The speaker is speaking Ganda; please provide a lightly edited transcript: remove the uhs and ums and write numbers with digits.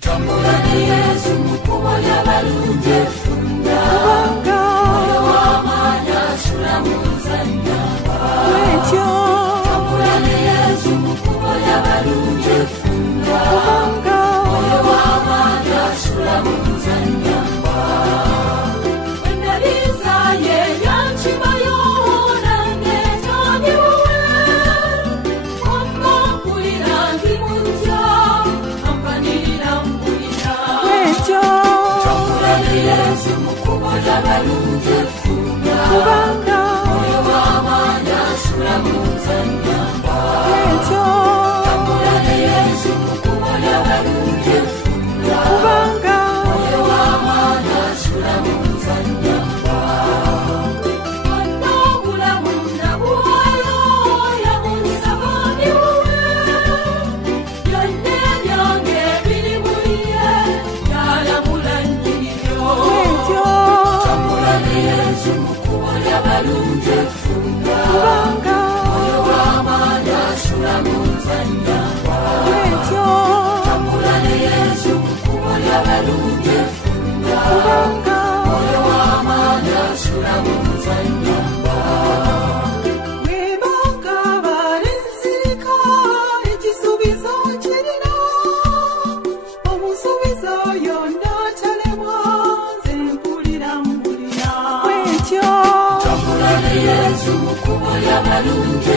tambulani Yesu mukubo y'abalungi efunda moyo w'amaanyi asula mu nzannyamba tambulani Yesu mukubo y'abalungi efunda moyo w'amaanyi asula mu nzannyamba enalizaye yankimayo nange tandiwe omumpulira ndi mutya ampanirira mpulira tambulani Yesu mukubo y'abalungi efunda moyo w'amaanyi asula mu nzannyamba tambulani Yesu mukubo y'abalungi efunda moyo w'amaanyi asula mu nzannyamba obulamu nabuwayo yamunsabani wuwe byonna ebyange biri mu ye yalamula nnyinyo tambulani Yesu mukubo y'abalungi efunda moyo w'amaanyi asula mu nzannyamba tambulani Yesu mukubo y'abalungi efunda moyo w'amaanyi asula mu nzannyamba webagaba n'ensirika ekisuubizo kirina omusuubizo yonna talemwa nze mpulira mpulira tambulani Yesu mukubo y'abalungi